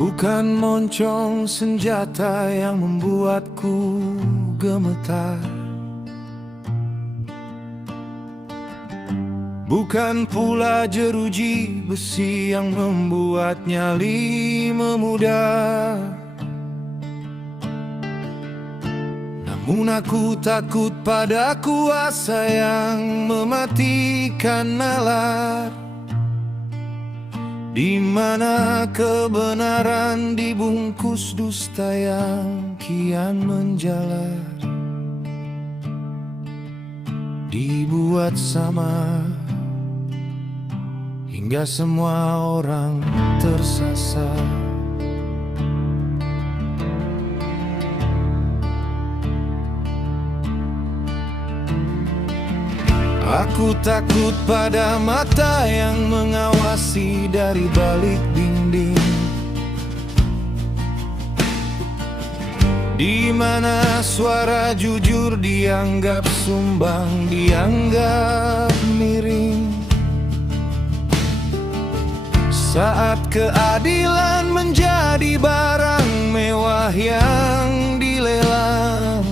Bukan moncong senjata yang membuatku gemetar, bukan pula jeruji besi yang membuat nyali memudar. Namun aku takut pada kuasa yang mematikan nalar, di mana kebenaran dibungkus dusta yang kian menjalar, dibuat sama hingga semua orang tersasar. Aku takut pada mata yang mengawasi dari balik dinding, di mana suara jujur dianggap sumbang, dianggap miring. Saat keadilan menjadi barang mewah yang dilelang,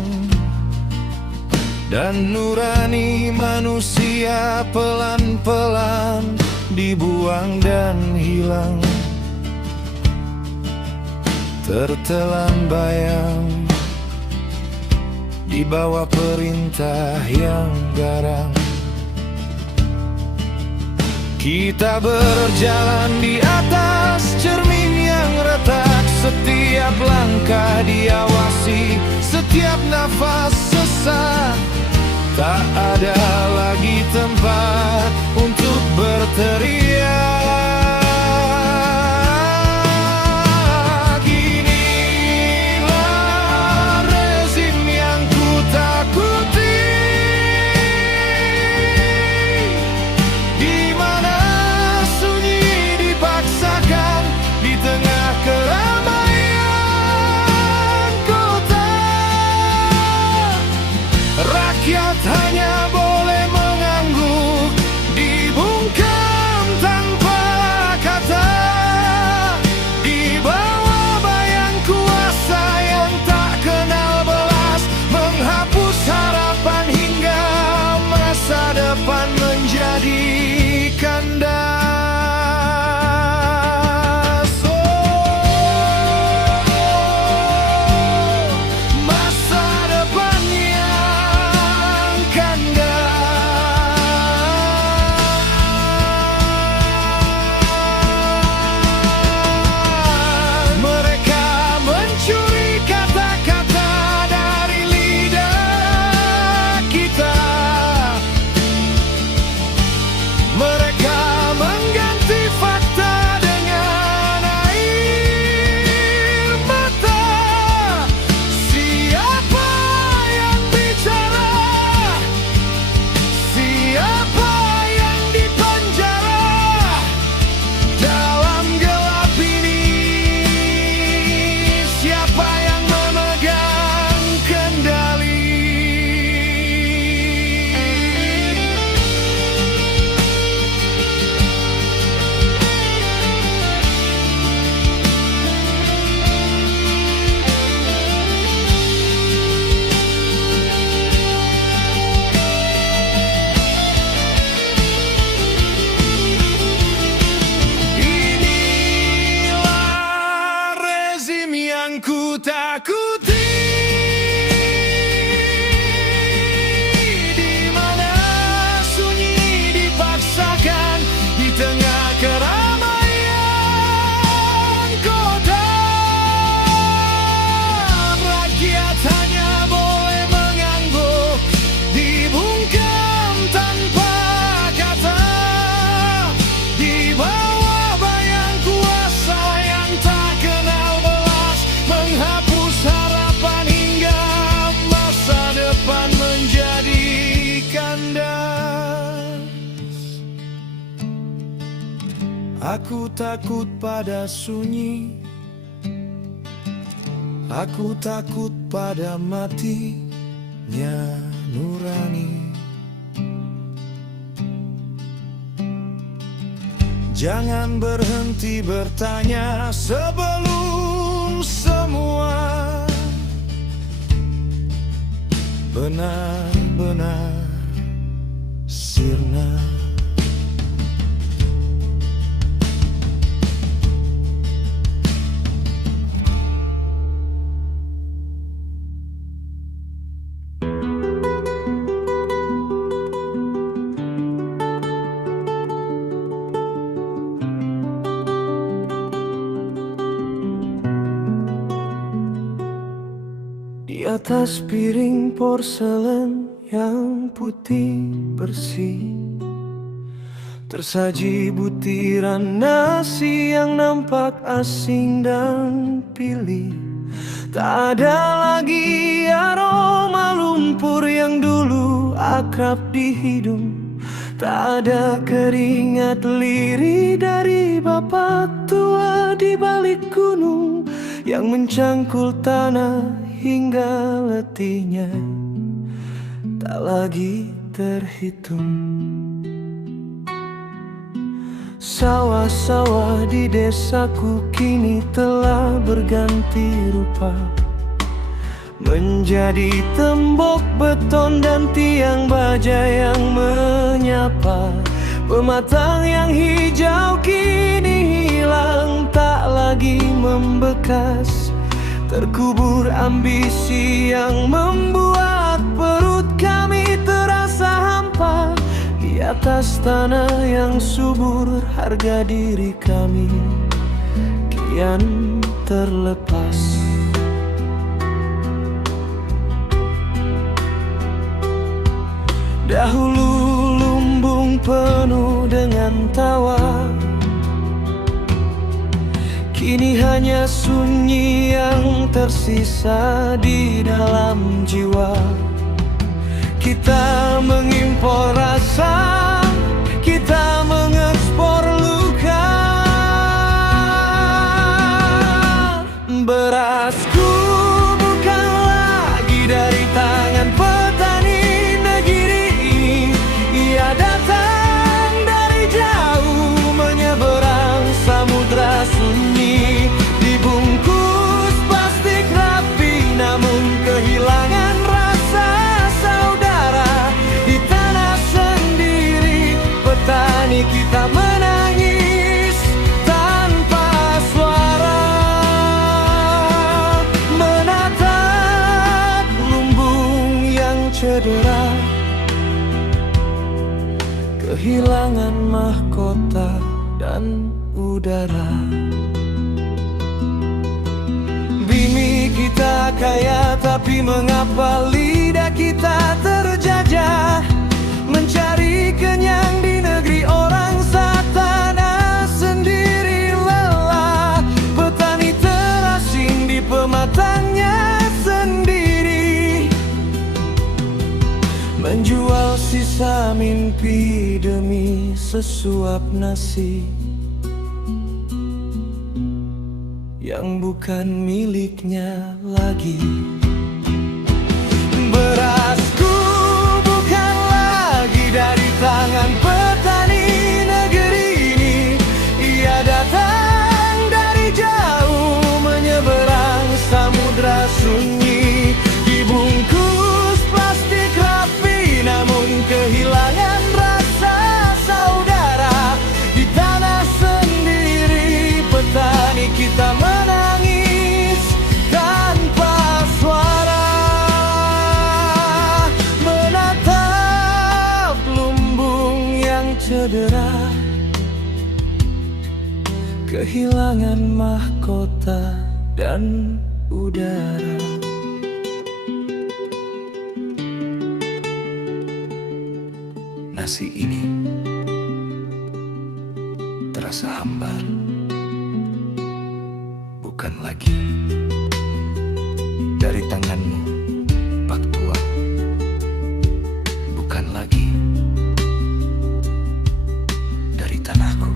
dan nurani manusia pelan-pelan dibuang dan hilang, tertelan bayang di bawah perintah yang garang. Kita berjalan di atas cermin yang retak, setiap langkah diawasi, setiap nafas sesak. Tak ada lagi tempat untuk berteriak. Inilah rezim yang ku takuti, di mana sunyi dipaksakan di tengah keramaian kota. Rakyat hanya boleh mengangguk, dibungkam tanpa kata, di bawah bayang kuasa yang tak kenal belas, menghapus harapan hingga masa depan menjadi kandas. Masa depan yang kandas. Mereka mencuri kata-kata dari lidah kita. Mereka mengganti fakta dengan air mata. Siapa yang bicara? Siapa yang dipenjara? Dalam gelap ini, siapa yang memegang kendali? Inilah rezim yang ku takuti, di mana sunyi dipaksakan di tengah keramaian kota. Rakyat hanya boleh mengangguk, dibungkam tanpa kata, di bawah bayang kuasa yang tak kenal belas, menghapus harapan hingga masa depan menjadi kandas. Aku takut pada sunyi, aku takut pada matinya nurani. Jangan berhenti bertanya sebelum semua benar-benar sirna. Di atas piring porselen yang putih bersih, tersaji butiran nasi yang nampak asing dan pilih. Tak ada lagi aroma lumpur yang dulu akrab di hidung. Tak ada keringat lirih dari bapak tua di balik gunung yang mencangkul tanah hingga letihnya tak lagi terhitung. Sawah-sawah di desaku kini telah berganti rupa, menjadi tembok beton dan tiang baja yang menyapa. Pematang yang hijau kini hilang, tak lagi membekas. Terkubur ambisi yang membuat perut kami terasa hampa. Di atas tanah yang subur, harga diri kami kian terlepas. Dahulu lumbung penuh dengan tawa, kini hanya sunyi yang tersisa di dalam jiwa. Kita mengimpor rasa, kita mengekspor luka. Berasku bukan lagi dari tangan petani negeri ini. Ia datang dari jauh menyeberang samudra sunyi. Dibungkus plastik rapi namun kehilangan rasa saudara. Di tanah sendiri petani kita menangis tanpa suara, menatap lumbung yang cedera, kehilangan mahkota dan udara. Bumi kita kaya, tapi mengapa lidah kita terjajah? Mencari kenyang di negeri orang saat tanah sendiri lelah. Petani terasing di pematangnya sendiri, menjual sisa mimpi demi sesuap nasi yang bukan miliknya lagi. Berasku bukan lagi dari tangan petani negeri ini. Ia datang dari jauh menyeberang samudra sunyi. Dibungkus plastik rapi namun kehilangan rasa saudara. Di tanah sendiri petani kita menangis tanpa suara, menatap lumbung yang cedera, kehilangan mahkota dan udara. Nasi ini terasa hambar, bukan lagi dari tanganmu, Pak Tua. Bukan lagi dari tanahku.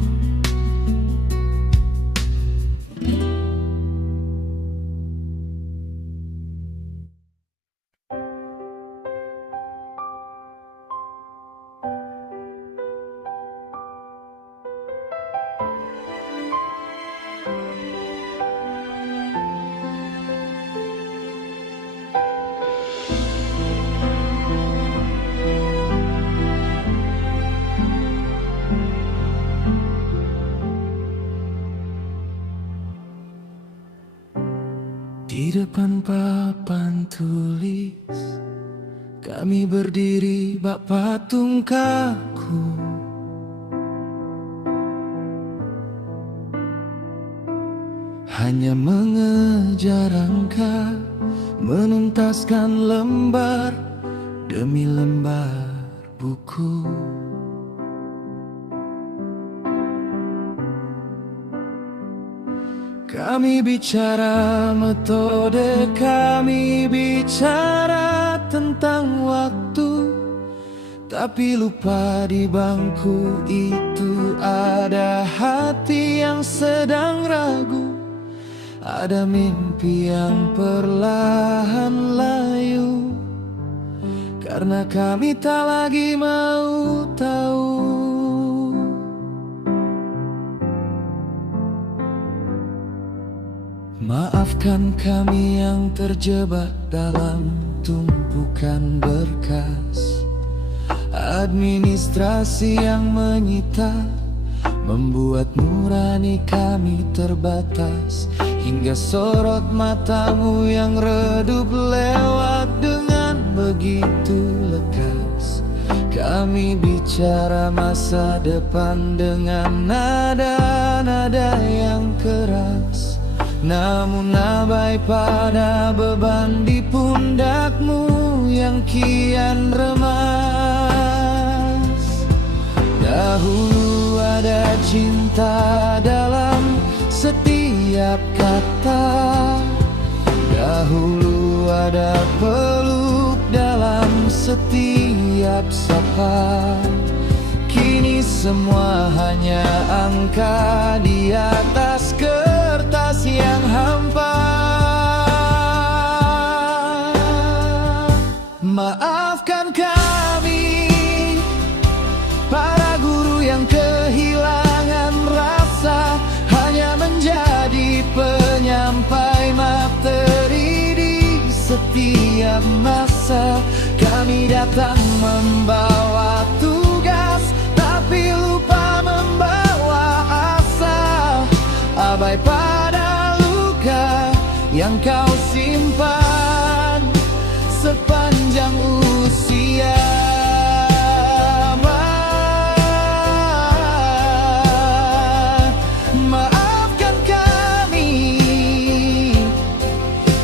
depan papan tulis, kami berdiri bak patung kaku. Hanya mengejar angka, menuntaskan lembar demi lembar buku. Kami bicara metode, kami bicara tentang waktu, tapi lupa di bangku itu ada hati yang sedang ragu. Ada mimpi yang perlahan layu, karena kami tak lagi mau tahu. Maafkan kami yang terjebak dalam tumpukan berkas, administrasi yang menyita, membuat nurani kami terbatas. Hingga sorot matamu yang redup lewat dengan begitu lekas. Kami bicara masa depan dengan nada-nada yang keras, namun abai pada beban di pundakmu yang kian remas. Dahulu ada cinta dalam setiap kata, dahulu ada peluk dalam setiap sapa. Kini semua hanya angka di atas kertas yang hampa. Maafkan kami, para guru yang kehilangan rasa, hanya menjadi penyampai materi di setiap masa. Kami datang membawa tugas, tapi lupa membawa asa. Abai pada luka yang kau simpan sepanjang usia. Maafkan kami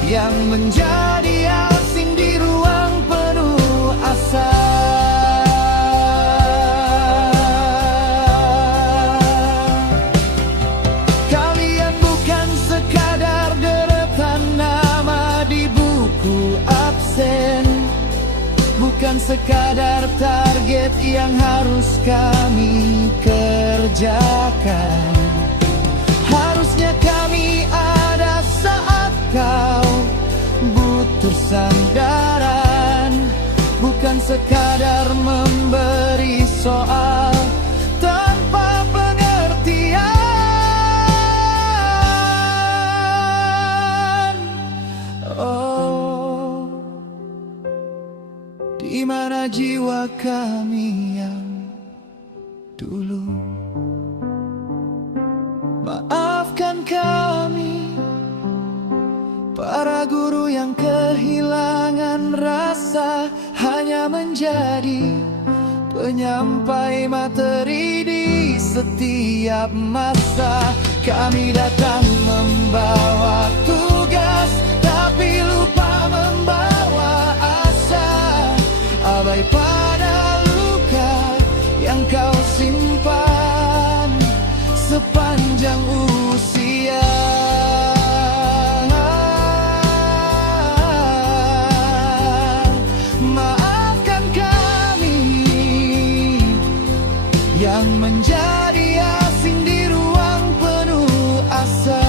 yang menjadi asing di ruang penuh asa. Kalian bukan sekadar deretan nama di buku absen, bukan sekadar target yang harus kami kerjakan. Harusnya kami ada saat kau butuh sandaran, bukan sekadar memberi soal tanpa pengertian. Oh, di mana jiwa kami yang dulu? Maafkan kami, para guru yang kehilangan rasa, hanya menjadi penyampai materi di setiap masa. Kami datang membawa tugas, tapi lupa membawa asa. Abai pada luka yang kau simpan sepanjang usia. Maafkan kami yang menjadi asing di ruang penuh asa.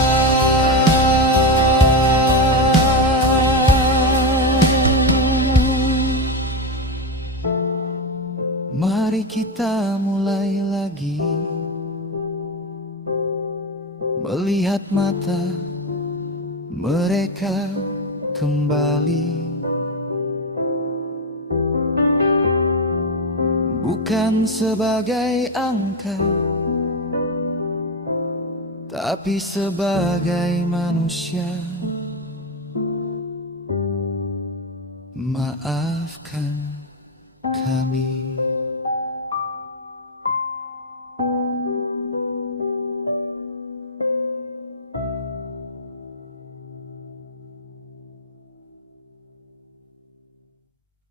Mari kita mulai lagi, melihat mata mereka kembali. Bukan sebagai angka, tapi sebagai manusia maafkan kami.